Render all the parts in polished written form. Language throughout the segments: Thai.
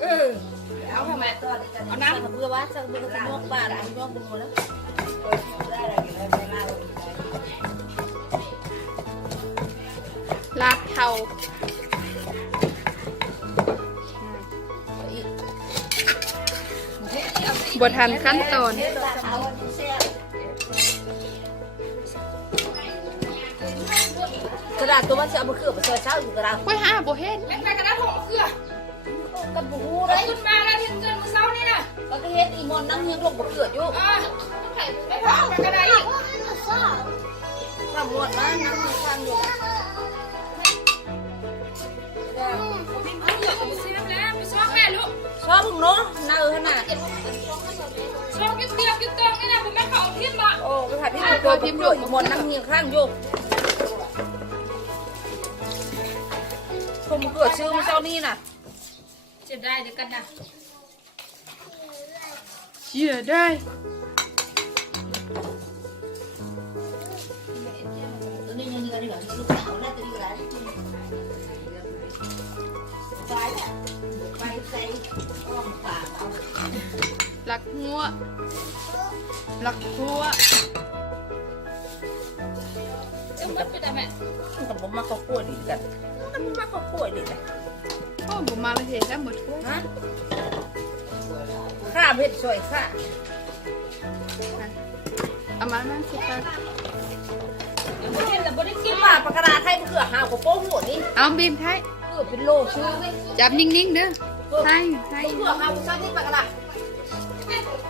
เอาทำไมเอาน้ำเพื่อว่าจะเป็นนวดป่าได้นวดบุญแล้วลากเทาบททันขั้นตอนกระดาษตัวมันจะเอามาเคลือบไปซอยเช้าอยู่กระดาษ ไว้หาโบเฮ็ดแม่กระดาษห่อเครือกับบูได้ ขึ้นมาแล้วเห็นเกินมือเช้านี่นะ ก็เฮ็ดอีมอนนั่งยังลงมาเคลือบอยู่ ไม่พอกับกระดาษอีก ข้ามมวนมานั่งข้างอยู่ พิมพ์เหลือกับเสียมแล้วไปซ้อมแม่ลูก ชอบมึงเนาะน่าขนาด ซ้อมกิ๊บเตียบกิ๊บตองนี่นะผมแม่เขาพิมพ์อ่ะ โอ้ไปถ่ายพี่ตัวพิมพ์อยู่อีมอนนั่งยังข้างอยู่ผมเกิดชื่อเจ้านี่น่ะ เจ็บได้เดี๋ยวกันนะ เชื่อได้หลักหัวหลักหัวจะมัดไปแต่แม่ มันผมมาข้าวกล้วยดีกันมันมาข้าวกล้วยดีกัน พ่อผมมาเลยเห็นแล้วหมดทั่ว ฮะข้าเผ็ดสวยข้า เอามานั่งสิครับ ยังไม่เห็นแต่ไม่ได้กิ กิ น นป่าปากกระดาษไทยเผื่อหาวกับโป้หัวนี่ เอาบีมไทย เผื่อเป็นโลชื่อ จับนิ่งๆเด้อไทย เผื่อหาวกับซ้ำที่ปากกระดาษ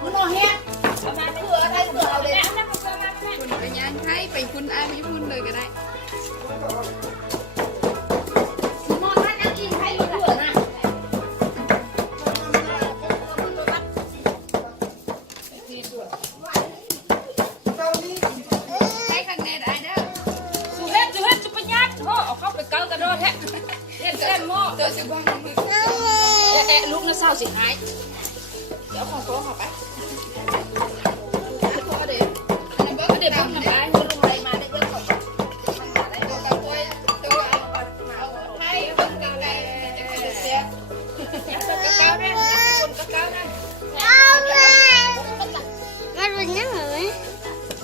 มันนอเฮ็ดเอามาเผื่อไทยเผื่อเอาเลย คุณไปย่างไทยไปคุณอายไปคุณเลยก็ได้ นอนท่านนั่งกินไทยเผื่อนะ ไทยข้างในได้เด้อ สุเฮ็ดจุปยัดพ่อเอาเข้าไปเกากระโดดแท้เล่นเล่นหม้อ เจอสิบ้างมือ แอะลูกน่ะเศร้าสิหายเดี๋ยวของโต๊ะเข้าไป พอเด้ออันนี้ก็เด็ดบ้างนะไป ลงอะไรมาได้เยอะกว่ามันมาได้ ตัวตัวเอาไทยคนไกลๆจะเป็นเสียยังคนก็เก้าได้คนก็เก้าได้ มันเป็นยังไง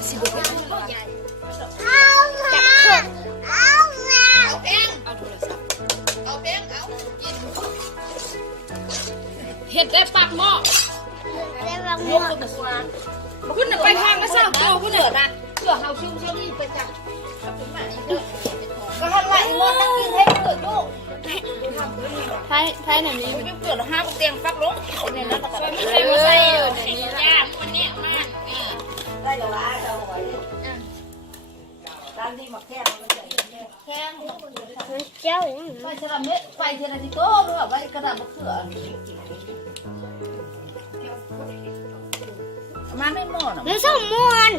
สิบกว่าปีใหญ่ เอาแป้งเอาโทรศัพท์เอาแป้งเอากิน เห็ดได้ปากหม้อ ได้บาง ย หม้ ก อ ขึ้นมาสวาน คุณน่ะไปทางละเศร้าโตคุณ เผื่ น่ะ อนะเผื่อหาวชื่อเจ้านี่ไปจับก็หันไหลมอนนั่งกินให้เผื่อลูก ไทยหน่อยนี้ ไม่เผื่อห้าเตียงฟักลงเนี่ยนะ ใส่มาใส่ย่าคนนี้มาก ได้แต่ว่าเราไว้ด้านที่มาแค่มันจะแค่ เจ้าอย่าง ไฟเทราเม็ดไฟเทราติโต้ด้วยไว้กระดาษมะเขือมาไม่หม้อนะ มันสมมวน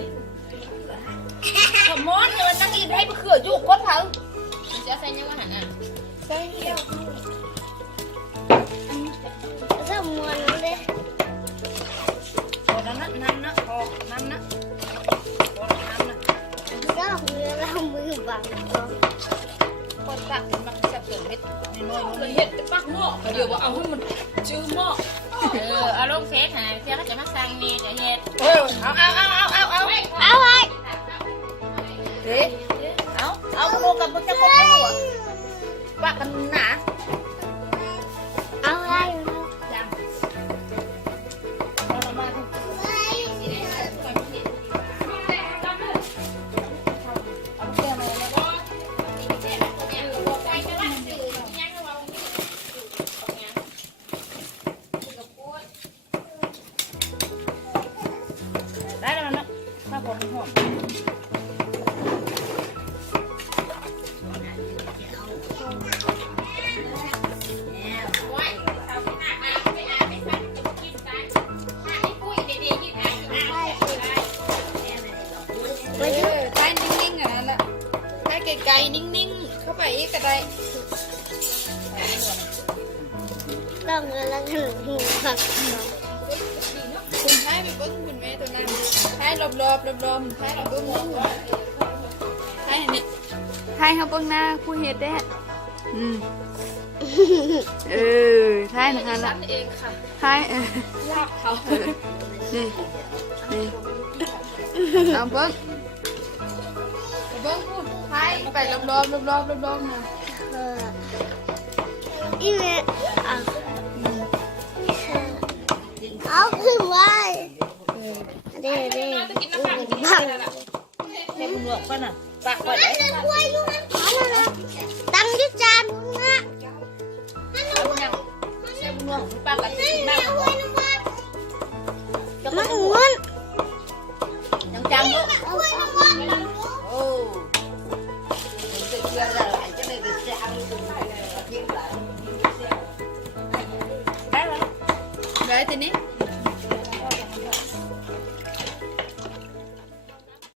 สมอนเนี่ยมันนั่งกินให้มะเขืออยู่ก้นเผา จะใส่ยังไงอ่ะ ใช่เดียว สมมวนเลย พอนั้นน้ำนะพอน้ำนะพอน้ำนะ ก็เรามือบัง คนตักมันจะเกิดเม็ดน้อย เลยเห็ดแต่ปากหม้อเดี๋ยวว่าเอาให้มันชื่อหม้อเอาลงเฟซหาเพื่อเขาจะมาสั่งเมย์จะเห็ด เอาเอาไว้ เด็เอาโลกับมันจะครบตัวปากกันหนา เอาไว้ จัง ได้แล้วนะถ้าผมหอมไทยนิ่งๆอย่างนั้นแหละไทยไกลๆนิ่งๆเข้าไปอีกก็ได้ ต้องเงินแล้วก็หูผัก คุณไทยไปเบิ้งคุณแม่ตัวนั้นไทยรอบไทยเราเบิ้งไทยนี่ไทยเขาเบิ้งหน้าผู้เฮ็ดได้เออ ท้ายนะคะละ เองค่ะ ท้าย ลากเขา นี่นี่เอาเบิ้งเบิ้งพูดท้ายไปรอบๆนะ อีเมลเอาขึ้นไว้เด้ จะกินน้ำมันกิน บัง อะไรล่ะ แม่บุญหลวงป่ะน่ะปากไว้ไหน ตั้งยุจานนะ เอาบุญยังแม่บุญหลวงปากกับแม่ มันเงิน ยังจำด้วยโอ้จะเชื่ออะไรจะไม่ไปเสียเอาตรงไหนเลยยิ่งหลาย ได้แล้ว ได้ทีนี้